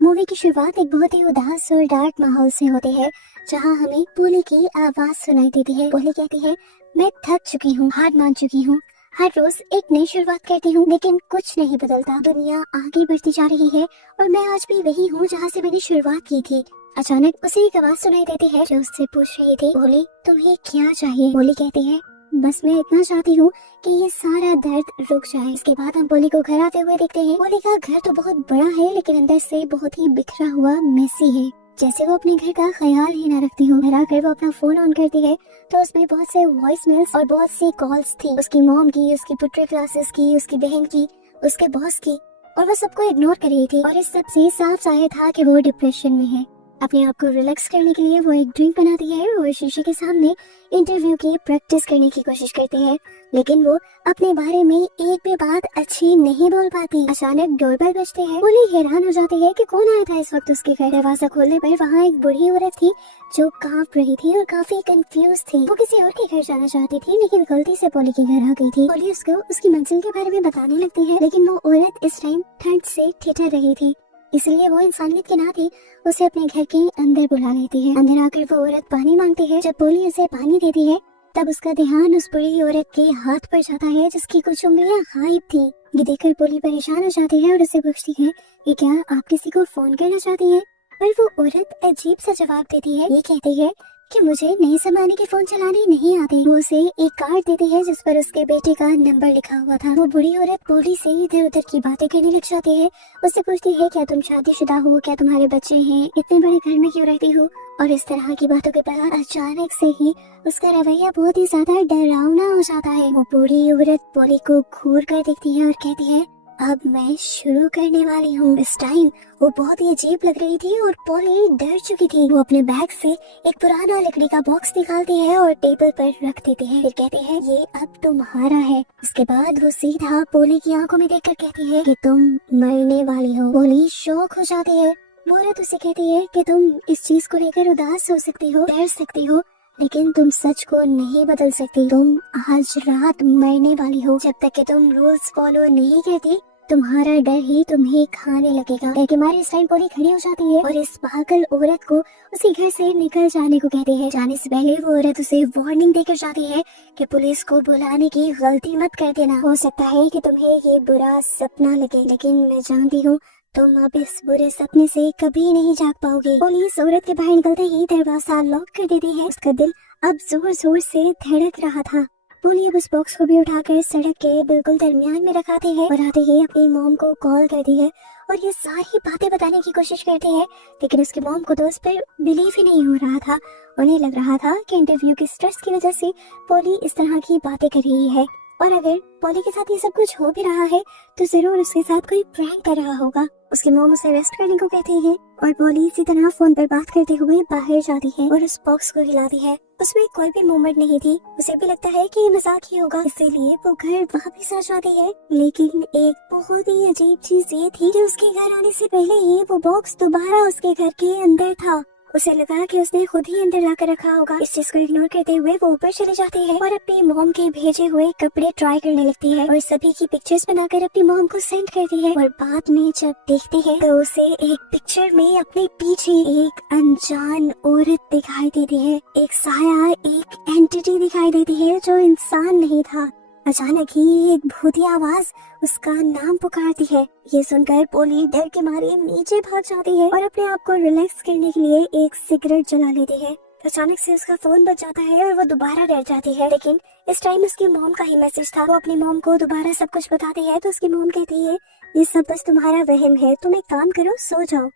Movie की शुरुआत एक बहुत ही उदास और डार्क माहौल से होती है, जहां हमें पोली की आवाज सुनाई देती है। पोली कहती है, मैं थक चुकी हूँ, हार मान चुकी हूँ। हर रोज एक नई शुरुआत करती हूँ, लेकिन कुछ नहीं बदलता। दुनिया आगे बढ़ती जा रही है और मैं आज भी वही हूँ जहाँ से मैंने शुरुआत की थी। अचानक उसे एक आवाज सुनाई देती है जो उससे पूछ रही थी, पोली तुम्हें क्या चाहिए? पोली कहती है, बस मैं इतना चाहती हूँ कि ये सारा दर्द रुक जाए। इसके बाद हम पोली को घर आते हुए देखते हैं। पोली का घर तो बहुत बड़ा है, लेकिन अंदर से बहुत ही बिखरा हुआ मेसी है, जैसे वो अपने घर का ख्याल ही न रखती हो। घर आकर वो अपना फोन ऑन करती है तो उसमें बहुत से वॉइस मेल्स और बहुत सी कॉल्स थी, उसकी मॉम की, उसकी पुट्री क्लासेस की, उसकी बहन की, उसके बॉस की, और वो सबको इग्नोर कर रही थी। और इस सब से साफ जाहिर था कि वो डिप्रेशन में है। अपने आप को रिलैक्स करने के लिए वो एक ड्रिंक बनाती है और शीशे के सामने इंटरव्यू की प्रैक्टिस करने की कोशिश करती है, लेकिन वो अपने बारे में एक भी बात अच्छी नहीं बोल पाती। अचानक डोरबेल बजते हैं। पोली हैरान हो जाती है कि कौन आया था इस वक्त उसके घर। दरवाजा खोलने पर वहाँ एक बूढ़ी औरत थी जो कांप रही थी और काफी कंफ्यूज थी। वो किसी और के घर जाना चाहती थी, लेकिन गलती से पोली के घर आ गई थी। पोली उसको उसकी मंजिल के बारे में बताने लगती है, लेकिन वो औरत इस टाइम ठंड से ठिठुर रही थी, इसलिए वो इंसानियत के नाते उसे अपने घर के अंदर बुला लेती है। अंदर आकर वो औरत पानी मांगती है। जब पोली उसे पानी देती है तब उसका ध्यान उस बूढ़ी औरत के हाथ पर जाता है जिसकी कुछ उंगलियां गायब थी। ये देखकर पोली परेशान हो जाती है और उसे पूछती है कि क्या आप किसी को फोन करना चाहती हैं? पर वो औरत अजीब सा जवाब देती है। ये कहती है कि मुझे नए जमाने के फोन चलाने नहीं आते। वो उसे एक कार्ड देती है जिस पर उसके बेटे का नंबर लिखा हुआ था। वो बूढ़ी औरत पोली से इधर उधर की बातें करने लग जाती है। उससे पूछती है, क्या तुम शादीशुदा हो? क्या तुम्हारे बच्चे हैं? इतने बड़े घर में क्यों रहती हो? और इस तरह की बातों के बाद अचानक से ही उसका रवैया बहुत ही ज्यादा डरावना हो जाता है। वो बूढ़ी औरत पोली को घूर कर देखती है और कहती है, अब मैं शुरू करने वाली हूँ। इस टाइम वो बहुत ही अजीब लग रही थी और पोली डर चुकी थी। वो अपने बैग से एक पुराना लकड़ी का बॉक्स निकालती है और टेबल पर रख देती है। फिर कहती है, ये अब तुम्हारा है। इसके बाद वो सीधा पोली की आंखों में देखकर कहती है कि तुम मरने वाली हो। पोली शॉक हो जाती है। वो औरत उसे कहती है कि तुम इस चीज को लेकर उदास हो सकती हो, डर सकती हो, लेकिन तुम सच को नहीं बदल सकती। तुम आज रात मरने वाली हो। जब तक कि तुम रूल्स फॉलो नहीं करती, तुम्हारा डर ही तुम्हें खाने लगेगा। डर के मारे इस टाइम पोली खड़ी हो जाती है और इस पागल औरत को उसी घर से निकल जाने को कहती है। जाने से पहले वो औरत उसे वार्निंग देकर जाती है कि पुलिस को बुलाने की गलती मत कर देना। हो सकता है कि तुम्हें ये बुरा सपना लगे, लेकिन मैं जानती हूँ तुम अब इस बुरे सपने से कभी नहीं जाग पाओगे। पुलिस औरत के बाहर निकलते ही दरवाजा लॉक कर देती है। उसका दिल अब जोर जोर से धड़क रहा था। पोली अब उस बॉक्स को भी उठाकर सड़क के बिल्कुल दरमियान में रखाती है और आते ही अपनी मॉम को कॉल करती है और ये सारी बातें बताने की कोशिश करती है, लेकिन उसकी मॉम को तो उस पर बिलीव ही नहीं हो रहा था। उन्हें लग रहा था कि इंटरव्यू के स्ट्रेस की वजह से पोली इस तरह की बातें कर रही है, और अगर पोली के साथ ये सब कुछ हो भी रहा है तो जरूर उसके साथ कोई प्रैंक कर रहा होगा। उसकी मॉम उसे रेस्ट करने को कहती है और पोली इसी तरह फोन पर बात करते हुए बाहर जाती है और उस बॉक्स को हिलाती है। उसमें कोई भी मूवमेंट नहीं थी। उसे भी लगता है कि ये मजाक ही होगा, इसीलिए वो घर वापस आ जाती है। लेकिन एक बहुत ही अजीब चीज ये थी कि उसके घर आने से पहले ही वो बॉक्स दोबारा उसके घर के अंदर था। उसे लगा कि उसने खुद ही अंदर लाकर रखा होगा। इस चीज को इग्नोर करते हुए वो ऊपर चली जाती है और अपनी मॉम के भेजे हुए कपड़े ट्राई करने लगती है और सभी की पिक्चर्स बनाकर अपनी मॉम को सेंड करती है। और बाद में जब देखती है तो उसे एक पिक्चर में अपने पीछे एक अनजान औरत दिखाई देती है। एक साया, एक एंटिटी दिखाई देती है जो इंसान नहीं था। अचानक ही एक भूतिया आवाज उसका नाम पुकारती है। ये सुनकर पोली डर के मारे नीचे भाग जाती है और अपने आप को रिलैक्स करने के लिए एक सिगरेट जला लेती है। अचानक से उसका फोन बज जाता है और वो दोबारा डर जाती है, लेकिन इस टाइम उसकी मॉम का ही मैसेज था। वो अपनी मॉम को दोबारा सब कुछ बताती है तो उसकी मॉम कहती है, ये सब बस तुम्हारा वहम है, तुम एक काम करो, सो जाओ।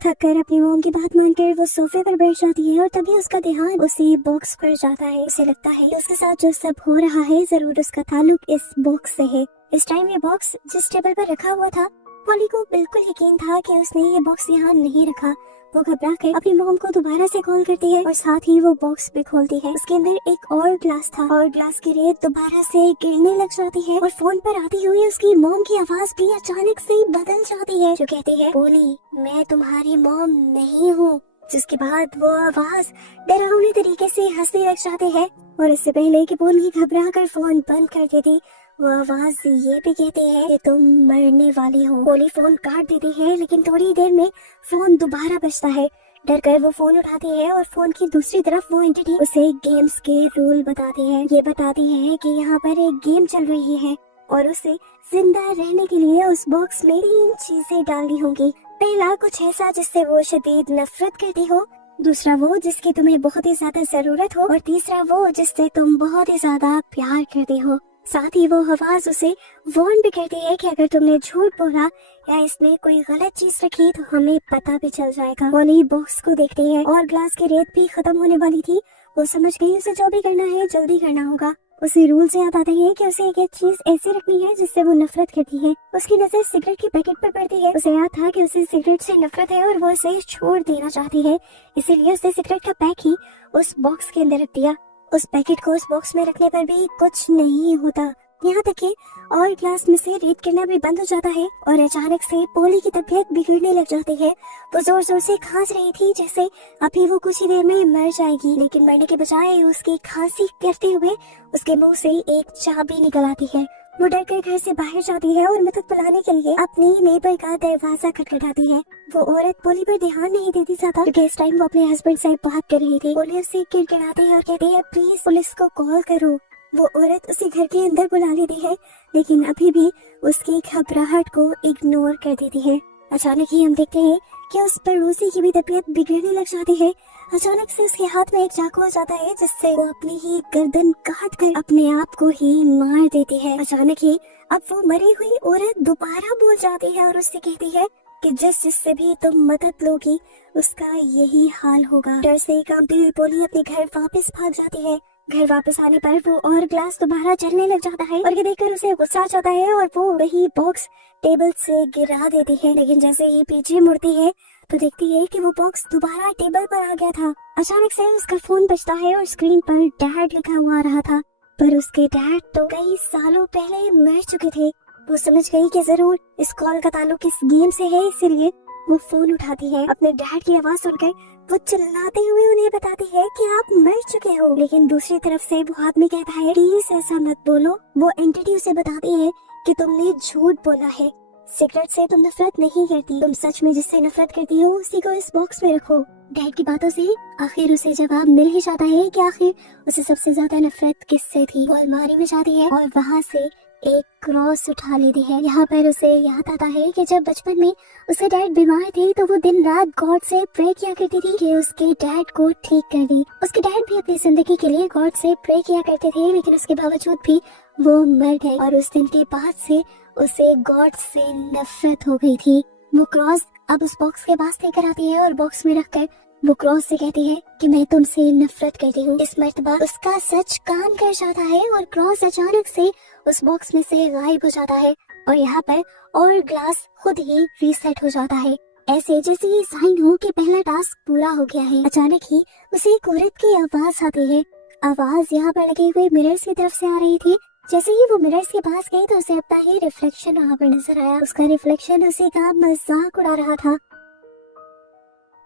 थक कर अपनी मॉम की बात मानकर वो सोफे पर बैठ जाती है और तभी उसका ध्यान उसी बॉक्स पर जाता है। उसे लगता है उसके साथ जो सब हो रहा है जरूर उसका ताल्लुक इस बॉक्स से है। इस टाइम ये बॉक्स जिस टेबल पर रखा हुआ था, पोली को बिल्कुल यकीन था कि उसने ये बॉक्स यहाँ नहीं रखा। वो घबरा कर अपनी मॉम को दोबारा से कॉल करती है और साथ ही वो बॉक्स भी खोलती है। उसके अंदर एक और ग्लास था और ग्लास की रेत दोबारा से गिरने लग जाती है और फोन पर आती हुई उसकी मॉम की आवाज भी अचानक से बदल जाती है, जो कहती है, पोली मैं तुम्हारी मॉम नहीं हूँ। जिसके बाद वो आवाज डरावनी तरीके से हंसने लग जाती है और इससे पहले कि पोली घबरा कर फोन बंद कर देती, वो आवाज ये भी कहती है कि तुम मरने वाली हो। पोली फोन काट देती है, लेकिन थोड़ी देर में फोन दोबारा बजता है। डर कर वो फोन उठाती है और फोन की दूसरी तरफ वो एंटिटी उसे गेम्स के रूल बताती है। ये बताती है कि यहाँ पर एक गेम चल रही है और उसे जिंदा रहने के लिए उस बॉक्स में 3 चीजें डालनी होंगी। पहला, कुछ ऐसा जिससे वो शदीद नफरत करती हो। दूसरा, वो जिसकी तुम्हें बहुत ही ज्यादा जरूरत हो। और तीसरा, वो जिससे तुम बहुत ही ज्यादा प्यार करती हो। साथ ही वो आवाज उसे वार्न भी करती है कि अगर तुमने झूठ बोला या इसमें कोई गलत चीज रखी तो हमें पता भी चल जाएगा। पोली बॉक्स को देखती है और ग्लास की रेत भी खत्म होने वाली थी। वो समझ गई उसे जो भी करना है जल्दी करना होगा। उसे रूल से याद आता है कि उसे एक चीज ऐसी रखनी है जिससे वो नफरत करती है। उसकी नजर सिगरेट के पैकेट पर पड़ती है। उसे याद था कि उसे सिगरेट से नफरत है और वो इसे छोड़ देना चाहती है, इसीलिए उसने सिगरेट का पैक ही उस बॉक्स के अंदर रख दिया। उस पैकेट को उस बॉक्स में रखने पर भी कुछ नहीं होता, यहाँ तक कि और ग्लास में से रेत गिरना भी बंद हो जाता है। और अचानक से पोली की तबीयत बिगड़ने लग जाती है। वो जोर जोर से खांस रही थी जैसे अभी वो कुछ ही देर में मर जाएगी, लेकिन मरने के बजाय उसकी खांसी करते हुए उसके मुंह से एक चाबी निकल आती है। वो डर कर घर से बाहर जाती है और मदद बुलाने के लिए अपनी नेबर का दरवाजा खटखटाती है। वो औरत पोली पर ध्यान नहीं देती ज्यादा, क्योंकि इस टाइम वो अपने हस्बैंड से बात कर रही थी। पोली उसे गिड़गिड़ाती है और कहती है प्लीज पुलिस को कॉल करो। वो औरत उसे घर के अंदर बुला लेती है, लेकिन अभी भी उसकी घबराहट को इग्नोर कर देती है। अचानक ही हम देखते हैं कि उस पड़ोसी की भी तबीयत बिगड़ने लग जाती है। अचानक से उसके हाथ में एक चाकू आ जाता है, जिससे वो अपनी ही गर्दन काट कर अपने आप को ही मार देती है। अचानक ही अब वो मरी हुई औरत दोबारा बोल जाती है और उससे कहती है कि जिससे भी तुम मदद लोगी उसका यही हाल होगा। डर से कांपती हुई पोली अपने घर वापस भाग जाती है। घर वापस आने पर वो और ग्लास दोबारा जलने लग जाता है और ये देखकर उसे गुस्सा आ जाता है और वो वही बॉक्स टेबल से गिरा देती है। लेकिन जैसे ही पीछे मुड़ती है तो देखती है कि वो बॉक्स दोबारा टेबल पर आ गया था। अचानक से उसका फोन बजता है और स्क्रीन पर डैड लिखा हुआ आ रहा था, पर उसके डैड तो कई सालों पहले मर चुके थे। वो समझ गई कि जरूर इस कॉल का ताल्लुक इस गेम से है, इसीलिए वो फोन उठाती है। अपने डैड की आवाज सुनकर वो चिल्लाते हुए उन्हें बताती है कि आप मर चुके हो। लेकिन दूसरी तरफ से वो आदमी कहता है प्लीज ऐसा मत बोलो। वो एंटिटी उसे बताती है कि तुमने झूठ बोला है, सिगरेट से तुम नफरत नहीं करती, तुम सच में जिससे नफरत करती हो उसी को इस बॉक्स में रखो। डैड की बातों से आखिर उसे जवाब मिल ही जाता है कि आखिर उसे सबसे ज्यादा नफरत किससे थी। वो अलमारी में जाती है और वहाँ से एक क्रॉस उठा लेती है। यहाँ पर उसे याद आता है कि जब बचपन में उसके डैड बीमार थे तो वो दिन रात गॉड से प्रे किया करती थी कि उसके डैड को ठीक कर दे। उसके डैड भी अपनी जिंदगी के लिए गॉड से प्रे किया करते थे, लेकिन उसके बावजूद भी वो मर गए और उस दिन के बाद से उसे गॉड से नफरत हो गई थी। वो क्रॉस अब उस बॉक्स के पास लेकर आती है और बॉक्स में रखकर वो क्रॉस से कहती है कि मैं तुमसे नफरत करती हूँ। इस मर्तबा उसका सच काम कर जाता है और क्रॉस अचानक से उस बॉक्स में से गायब हो जाता है और यहाँ पर और ग्लास खुद ही रीसेट हो जाता है, ऐसे जैसे ये साइन हो कि पहला टास्क पूरा हो गया है। अचानक ही उसे एक औरत की आवाज आती है। आवाज यहाँ पर लगे हुए मिरर्स की तरफ से आ रही थी। जैसे ही वो मिरर्स के पास गई तो उसे अपना ही रिफ्लेक्शन वहाँ पर नजर आया। उसका रिफ्लेक्शन उसी का मजाक उड़ा रहा था।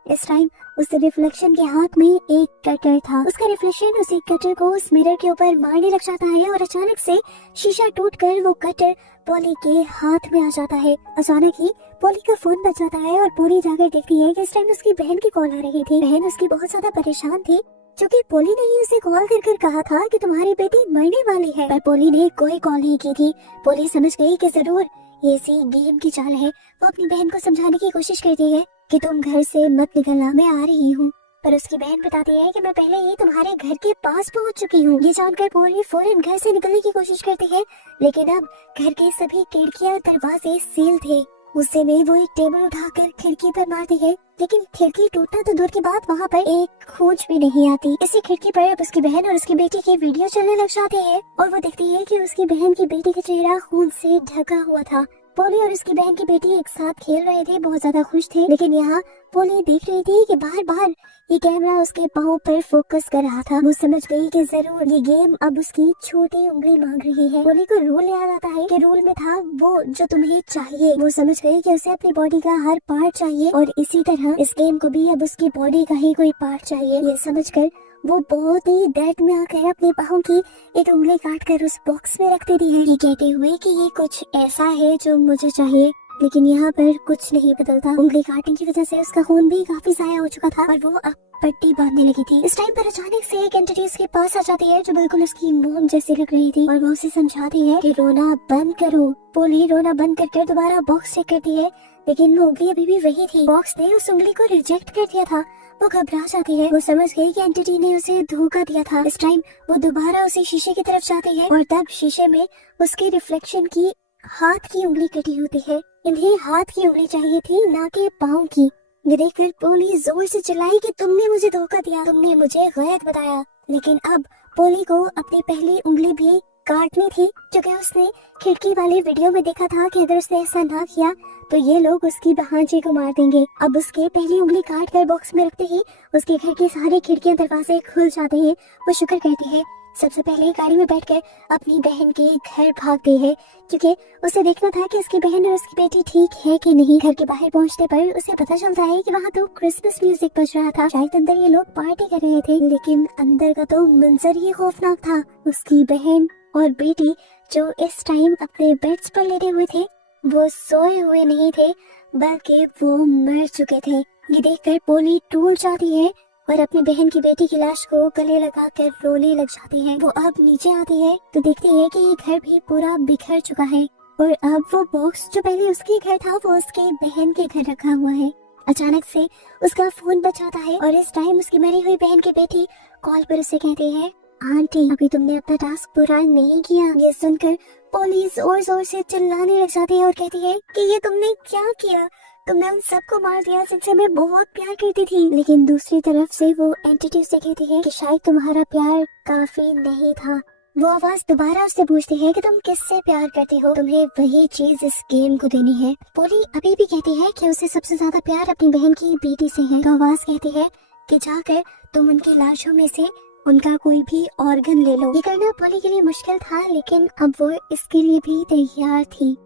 इस टाइम उस रिफ्लेक्शन के हाथ में एक कटर था। उसका रिफ्लेक्शन उसी कटर को उस मिरर के ऊपर मारने लग जाता है और अचानक से शीशा टूटकर वो कटर पोली के हाथ में आ जाता है। अचानक ही पोली का फोन बज जाता है और पोली जाकर देखती है कि इस टाइम उसकी बहन की कॉल आ रही थी। बहन उसकी बहुत ज्यादा परेशान थी क्योंकि पोली ने ही उसे कॉल कर कहा था कि तुम्हारी बेटी मरने वाली है, पर पोली ने कोई कॉल नहीं की थी। पोली समझ गई कि जरूर ये सी गेम की चाल है। वो अपनी बहन को समझाने की कोशिश करती है कि तुम घर से मत निकलना, मैं आ रही हूँ, पर उसकी बहन बताती है कि मैं पहले ही तुम्हारे घर के पास पहुँच चुकी हूँ। ये जानकर पोली फौरन घर से निकलने की कोशिश करती है, लेकिन अब घर के सभी खिड़कियाँ दरवाजे सील थे। उससे में वो एक टेबल उठाकर खिड़की पर मारती है, लेकिन खिड़की टूटना तो दूर की बात, वहाँ पर एक खोज भी नहीं आती। इसी खिड़की पर अब उसकी बहन और उसकी बेटी की वीडियो चलने लग जाती है और वो देखती है कि उसकी बहन की बेटी का चेहरा खून से ढका हुआ था। पोली और उसकी बहन की बेटी एक साथ खेल रहे थे, बहुत ज्यादा खुश थे, लेकिन यहाँ पोली देख रही थी कि बार बार ये कैमरा उसके पाँव पर फोकस कर रहा था। वो समझ गई कि जरूर ये गेम अब उसकी छोटी उंगली मांग रही है। पोली को रूल याद आता है कि रूल में था वो जो तुम्हें चाहिए। वो समझ गई कि उसे अपनी बॉडी का हर पार्ट चाहिए और इसी तरह इस गेम को भी अब उसकी बॉडी का ही कोई पार्ट चाहिए। ये समझकर वो बहुत ही दर्द में आकर अपनी बाहों की एक उंगली काट कर उस बॉक्स में रख देती है, ये कहते हुए कि ये कुछ ऐसा है जो मुझे चाहिए। लेकिन यहाँ पर कुछ नहीं बदलता। उंगली काटने की वजह से उसका खून भी काफी ज़ाया हो चुका था और वो अब पट्टी बांधने लगी थी। इस टाइम पर अचानक से एक एंटिटी उसके पास आ जाती है जो बिल्कुल उसकी मॉम जैसी लग रही थी और वो उसे समझाती है कि रोना बंद करो। पोली रोना बंद करके दोबारा बॉक्स चेक करती है, लेकिन वो उंगली अभी भी वही थी। बॉक्स ने उस उंगली को रिजेक्ट कर दिया था। वो घबरा जाती है, वो समझ गई कि एंटिटी ने उसे धोखा दिया था। इस टाइम वो दोबारा उसी शीशे की तरफ जाती है और तब शीशे में उसके रिफ्लेक्शन की हाथ की उंगली कटी होती है। इन्हें हाथ की उंगली चाहिए थी, ना कि पाँव की। ये देखकर पोली जोर से चिल्लाई कि तुमने मुझे धोखा दिया, तुमने मुझे गलत बताया। लेकिन अब पोली को अपनी पहली उंगली भी काटनी थी, क्योंकि उसने खिड़की वाले वीडियो में देखा था कि अगर उसने ऐसा ना किया तो ये लोग उसकी भांजी को मार देंगे। अब उसके पहली उंगली काट कर बॉक्स में रखते ही उसके घर की सारी खिड़कियां दरवाजे खुल जाते हैं। वो शुक्र करती है। सबसे पहले गाड़ी में बैठकर अपनी बहन के घर भागती है, क्योंकि उसे देखना था कि उसकी बहन और उसकी बेटी ठीक है कि नहीं। घर के बाहर पहुंचने पर उसे पता चलता है कि वहाँ तो क्रिसमस म्यूजिक बज रहा था। शायद अंदर ये लोग पार्टी कर रहे थे, लेकिन अंदर का तो मंजर ही खौफनाक था। उसकी बहन और बेटी जो इस टाइम अपने बेड्स पर लेटे हुए थे, वो सोए हुए नहीं थे बल्कि वो मर चुके थे। ये देखकर पोली टूट जाती है और अपनी बहन की बेटी की लाश को गले लगाकर रोने लग जाती है। वो अब नीचे आती है तो देखती है कि ये घर भी पूरा बिखर चुका है और अब वो बॉक्स जो पहले उसके घर था वो उसके बहन के घर रखा हुआ है। अचानक से उसका फोन बज जाता है और इस टाइम उसकी मरी हुई बहन की बेटी कॉल पर उसे कहती है, आंटी अभी तुमने अपना टास्क पूरा नहीं किया। ये सुनकर पोली जोर जोर से चिल्लाने लग जाती है और कहती है कि ये तुमने क्या किया, तुमने उन सबको मार दिया जिनसे मैं बहुत प्यार करती थी। लेकिन दूसरी तरफ से वो एंटिटी से कहती है कि शायद तुम्हारा प्यार काफी नहीं था। वो आवाज दोबारा उससे पूछती है कि तुम किससे प्यार करती हो, तुम्हें वही चीज इस गेम को देनी है। पोली अभी भी कहती है कि उसे सबसे ज्यादा प्यार अपनी बहन की बेटी से है। तो आवाज कहती है कि जाकर तुम उनकी लाशों में से उनका कोई भी ऑर्गन ले लो। ये करना पोली के लिए मुश्किल था, लेकिन अब वो इसके लिए भी तैयार थी।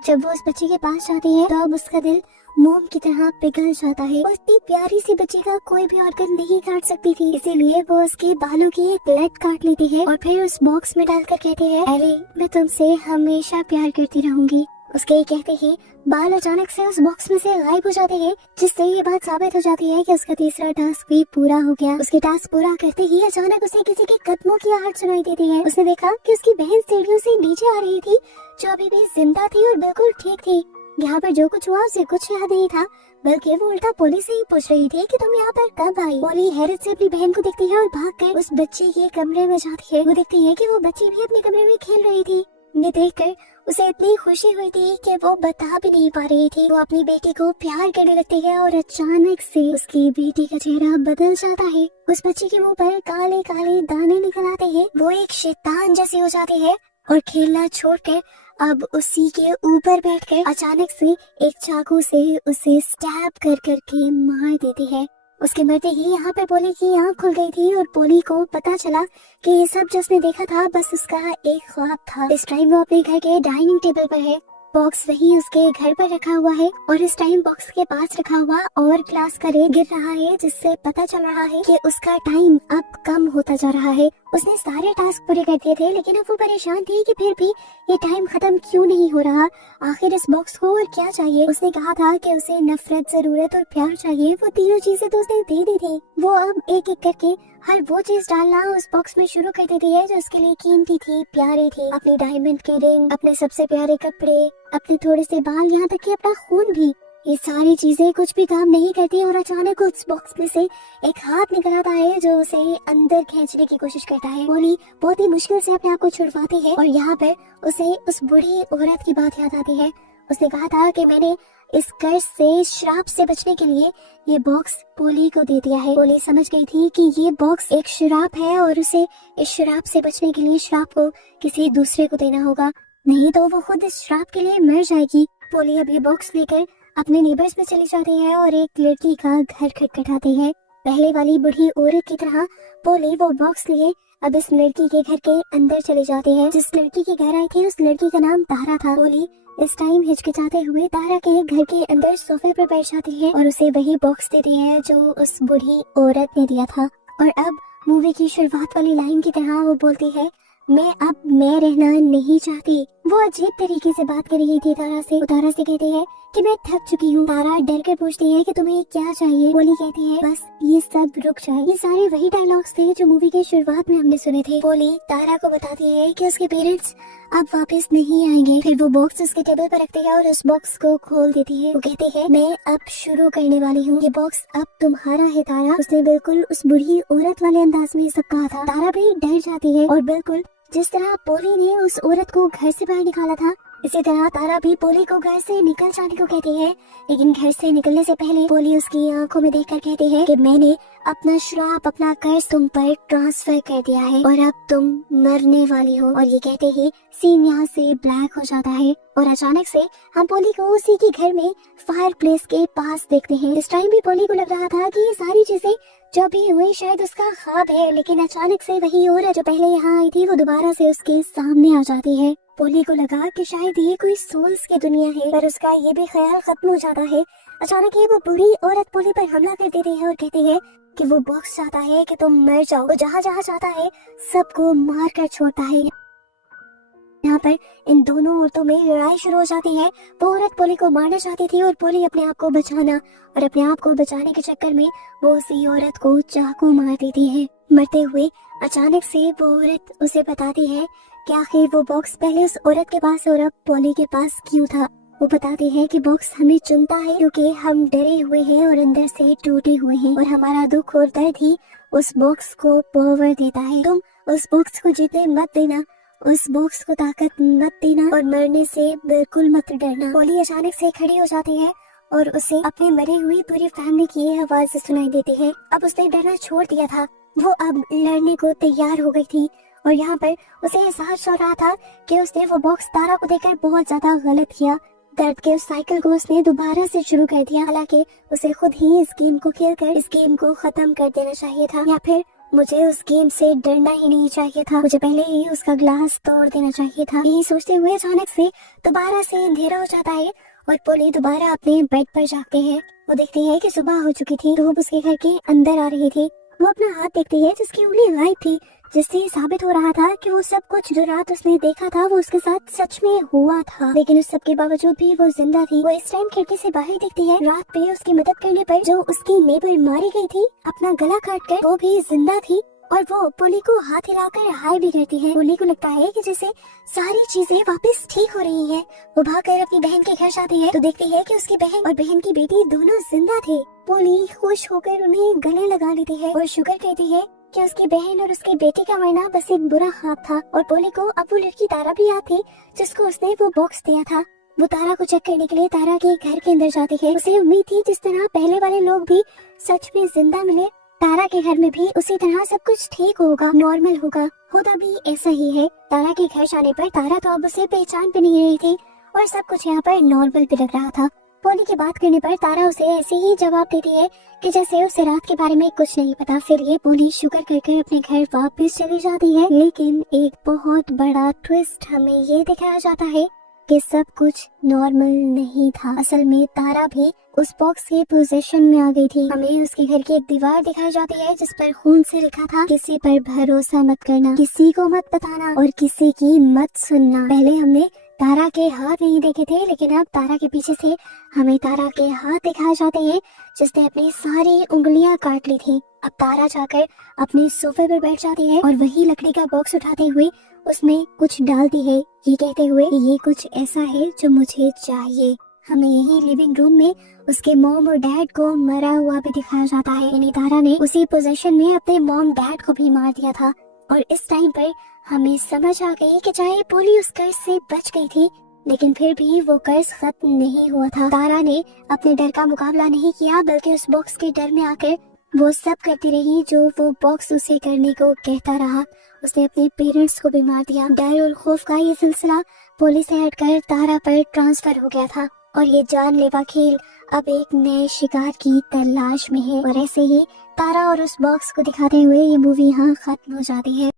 जब वो उस बच्ची के पास जाती है तो अब उसका दिल मोम की तरह पिघल जाता है। वो इतनी प्यारी सी बच्ची का कोई भी ऑर्गन नहीं काट सकती थी, इसीलिए वो उसके बालों की एक लट काट लेती है और फिर उस बॉक्स में डालकर कहती है, अरे मैं तुमसे हमेशा प्यार करती रहूंगी। उसके कहते ही बाल अचानक से उस बॉक्स में से गायब हो जाते हैं, जिससे ये बात साबित हो जाती है कि उसका तीसरा टास्क भी पूरा हो गया। उसके टास्क पूरा करते ही अचानक उसे किसी के कदमों की आहट सुनाई देती है। उसने देखा कि उसकी बहन सीढ़ियों से नीचे आ रही थी, जो अभी भी जिंदा थी और बिल्कुल ठीक थी। यहाँ पर जो कुछ हुआ उसे कुछ याद नहीं था, बल्कि वो उल्टा पोली से ही पूछ रही थी कि तुम यहाँ पर कब आई। पोली हैरत से अपनी बहन को देखती है और भागकर उस बच्ची के कमरे में जाती है। वो देखती है कि वो बच्ची भी अपने कमरे में खेल रही थी। ये देखकर उसे इतनी खुशी हुई थी कि वो बता भी नहीं पा रही थी। वो अपनी बेटी को प्यार करने लगती है और अचानक से उसकी बेटी का चेहरा बदल जाता है। उस बच्ची के मुंह पर काले काले दाने निकल आते हैं। वो एक शैतान जैसी हो जाती है और खेलना छोड़कर अब उसी के ऊपर बैठकर अचानक से एक चाकू से उसे स्टैब कर करके मार देती है। उसके मरते ही यहाँ पे पोली की आँख खुल गई थी और पोली को पता चला कि ये सब जो उसने देखा था बस उसका एक ख्वाब था। इस टाइम वो अपने घर के डाइनिंग टेबल पर है। बॉक्स वही उसके घर पर रखा हुआ है और इस टाइम बॉक्स के पास रखा हुआ और ग्लास का रेत गिर रहा है, जिससे पता चल रहा है कि उसका टाइम अब कम होता जा रहा है। उसने सारे टास्क पूरे कर दिए थे, लेकिन अब वो परेशान थी कि फिर भी ये टाइम खत्म क्यों नहीं हो रहा। आखिर इस बॉक्स को और क्या चाहिए। उसने कहा था कि उसे नफरत, जरूरत और प्यार चाहिए। वो तीनों चीजें तो उसने दे दी थी। वो अब एक एक करके हर वो चीज डालना उस बॉक्स में शुरू कर देती है जो उसके लिए कीमती थी, प्यारी थी। अपनी डायमंड की रिंग, अपने सबसे प्यारे कपड़े, अपने थोड़े से बाल, यहाँ तक कि अपना खून भी। ये सारी चीजें कुछ भी काम नहीं करती और अचानक उस बॉक्स में से एक हाथ निकल आता है जो उसे अंदर खींचने की कोशिश करता है। पोली बहुत ही मुश्किल से अपने आप को छुड़वाती है और यहाँ पर उसे उस बूढ़ी औरत की बात याद आती है। उसने कहा था कि मैंने इस कर्ज से, श्राप से बचने के लिए ये बॉक्स पोली को दे दिया है। पोली समझ गई थी कि ये बॉक्स एक श्राप है और उसे इस श्राप से बचने के लिए श्राप को किसी दूसरे को देना होगा, नहीं तो वो खुद इस श्राप के लिए मर जाएगी। पोली अब ये बॉक्स लेकर अपने नेबर्स में चली जाती है और एक लड़की का घर खटखटाती है। पहले वाली बूढ़ी औरत की तरह पोली वो बॉक्स लिए अब इस लड़की के घर के अंदर चले जाते हैं। जिस लड़की के घर आए थे उस लड़की का नाम तारा था। पोली इस टाइम हिचकिचाते हुए तारा के घर के अंदर सोफे पर बैठ जाती है और उसे वही बॉक्स देती है जो उस बूढ़ी औरत ने दिया था। और अब मूवी की शुरुआत वाली लाइन की तरह वो बोलती है, मैं रहना नहीं चाहती। वो अजीब तरीके से बात कर रही थी तारा से। वो तारा से कहती है कि मैं थक चुकी हूँ। तारा डर कर पूछती है कि तुम्हें क्या चाहिए। पोली कहती है बस ये सब रुक जाए। ये सारे वही डायलॉग्स थे जो मूवी के शुरुआत में हमने सुने थे। पोली तारा को बताती है कि उसके पेरेंट्स अब वापस नहीं आएंगे। फिर वो बॉक्स उसके टेबल पर रखती है और उस बॉक्स को खोल देती है। वो कहती है मैं अब शुरू करने वाली हूँ, ये बॉक्स अब तुम्हारा है तारा। उसने बिल्कुल उस बूढ़ी औरत वाले अंदाज में सब कहा था। तारा भी डर जाती है और बिल्कुल जिस तरह पोली ने उस औरत को घर से बाहर निकाला था इसी तरह तारा भी पोली को घर से निकल जाने को कहती है। लेकिन घर से निकलने से पहले पोली उसकी आंखों में देखकर कहती है कि मैंने अपना श्राप, अपना कर्ज तुम पर ट्रांसफर कर दिया है और अब तुम मरने वाली हो। और ये कहते ही सीन यहाँ से ब्लैक हो जाता है और अचानक से हम पोली को उसी के घर में फायर प्लेस के पास देखते हैं। इस टाइम भी पोली को लग रहा था कि ये सारी चीजें जो भी हुई शायद उसका ख्वाब है, लेकिन अचानक से वही औरत जो पहले यहाँ आई थी वो दोबारा से उसके सामने आ जाती है। पोली को लगा कि शायद ये कोई सोल्स की दुनिया है, पर उसका ये भी ख्याल खत्म हो जाता है। अचानक ही वो बूढ़ी औरत पोली पर हमला कर देती है और कहती है कि वो बॉक्स चाहता है कि तुम मर जाओ। वो जहाँ जहाँ चाहता है सबको मार कर छोड़ता है। यहाँ पर इन दोनों औरतों में लड़ाई शुरू हो जाती है। वो औरत पोली को मारना चाहती थी और पोली अपने आप को बचाना, और अपने आप को बचाने के चक्कर में वो उसी औरत को चाकू मार देती है। मरते हुए अचानक से वो औरत उसे बताती है कि आखिर वो बॉक्स पहले उस औरत के पास और अब पोली के पास क्यों था। वो बताती है कि बॉक्स हमें चुनता है क्योंकि हम डरे हुए हैं और अंदर से टूटे हुए हैं, और हमारा दुख और दर्द ही उस बॉक्स को पावर देता है। तुम उस बॉक्स को जीतने मत देना, उस बॉक्स को ताकत मत देना और मरने से बिल्कुल मत डरना। पोली अचानक से खड़ी हो जाती है और उसे अपनी मरी हुई पूरी फैमिली की आवाज सुनाई देती है। अब उसने डरना छोड़ दिया था, वो अब लड़ने को तैयार हो गई थी। और यहाँ पर उसे एहसास हो रहा था कि उसने वो बॉक्स तारा को देकर बहुत ज्यादा गलत किया। दर्द के उस साइकिल को उसने दोबारा से शुरू कर दिया। हालांकि उसे खुद ही इस गेम को खेलकर इस गेम को खत्म कर देना चाहिए था, या फिर मुझे उस गेम से डरना ही नहीं चाहिए था। मुझे पहले ही उसका ग्लास तोड़ देना चाहिए था। यही सोचते हुए अचानक से दोबारा से अंधेरा हो जाता है और पोली दोबारा अपने बेड पर जागते हैं। वो देखती है कि सुबह हो चुकी थी। धूप उसके घर के अंदर आ रही थी। वो अपना हाथ देखती है जिसकी उंगली गायब थी, जिससे साबित हो रहा था कि वो सब कुछ जो रात उसने देखा था वो उसके साथ सच में हुआ था। लेकिन उस सब के बावजूद भी वो जिंदा थी। वो इस टाइम खिड़की से बाहर देखती है। रात पे उसकी मदद करने पर जो उसकी नेबर मारी गई थी अपना गला काट कर, वो भी जिंदा थी और वो पोली को हाथ हिलाकर हाय भी करती है। पोली को लगता है कि जैसे सारी चीजें वापस ठीक हो रही हैं। वो भागकर अपनी बहन के घर जाती है तो देखती है कि उसकी बहन और बहन की बेटी दोनों जिंदा थे। पोली खुश होकर उन्हें गले लगा लेती है और शुक्र करती है कि उसकी बहन और उसके बेटे का मरना बस एक बुरा ख्वाब था। और पोली को अब वो लड़की तारा भी याद थी जिसको उसने वो बॉक्स दिया था। वो तारा को चेक करने के लिए तारा के घर के अंदर जाती है। उसे उम्मीद थी जिस तरह पहले वाले लोग भी सच में जिंदा मिले, तारा के घर में भी उसी तरह सब कुछ ठीक होगा, नॉर्मल होगा। होता भी ऐसा ही है। तारा के घर जाने पर तारा तो अब उसे पहचान भी नहीं रही थी और सब कुछ यहाँ पर नॉर्मल भी लग रहा था। पोली की बात करने पर तारा उसे ऐसे ही जवाब देती है कि जैसे उसे रात के बारे में कुछ नहीं पता। फिर ये पोली शुक्र करके अपने घर वापस चली जाती है। लेकिन एक बहुत बड़ा ट्विस्ट हमें ये दिखाया जाता है कि सब कुछ नॉर्मल नहीं था। असल में तारा भी उस बॉक्स के पोजीशन में आ गई थी। हमें उसके घर की एक दीवार दिखाई जाती है जिस पर खून से लिखा था, किसी पर भरोसा मत करना, किसी को मत बताना और किसी की मत सुनना। पहले हमने तारा के हाथ नहीं देखे थे, लेकिन अब तारा के पीछे से हमें तारा के हाथ दिखाए जाते हैं जिसने अपनी सारी उंगलियां काट ली थी। अब तारा जाकर अपने सोफे पर बैठ जाती है और वही लकड़ी का बॉक्स उठाते हुए उसमें कुछ डालती है, ये कहते हुए ये कुछ ऐसा है जो मुझे चाहिए। हमें यही लिविंग रूम में उसके मॉम और डैड को मरा हुआ भी दिखाया जाता है। यानी तारा ने उसी पोजीशन में अपने मॉम डैड को भी मार दिया था। और इस टाइम पर हमें समझ आ गई कि चाहे पोली उस कर्ज से बच गई थी, लेकिन फिर भी वो कर्ज खत्म नहीं हुआ था। तारा ने अपने डर का मुकाबला नहीं किया, बल्कि उस बॉक्स के डर में आकर वो सब करती रही जो वो बॉक्स उसे करने को कहता रहा। उसने अपने पेरेंट्स को भी मार दिया। डर और खौफ का ये सिलसिला पोली से हटकर तारा पर ट्रांसफर हो गया था और ये जानलेवा खेल अब एक नए शिकार की तलाश में है। और ऐसे ही तारा और उस बॉक्स को दिखाते हुए ये मूवी यहाँ खत्म हो जाती है।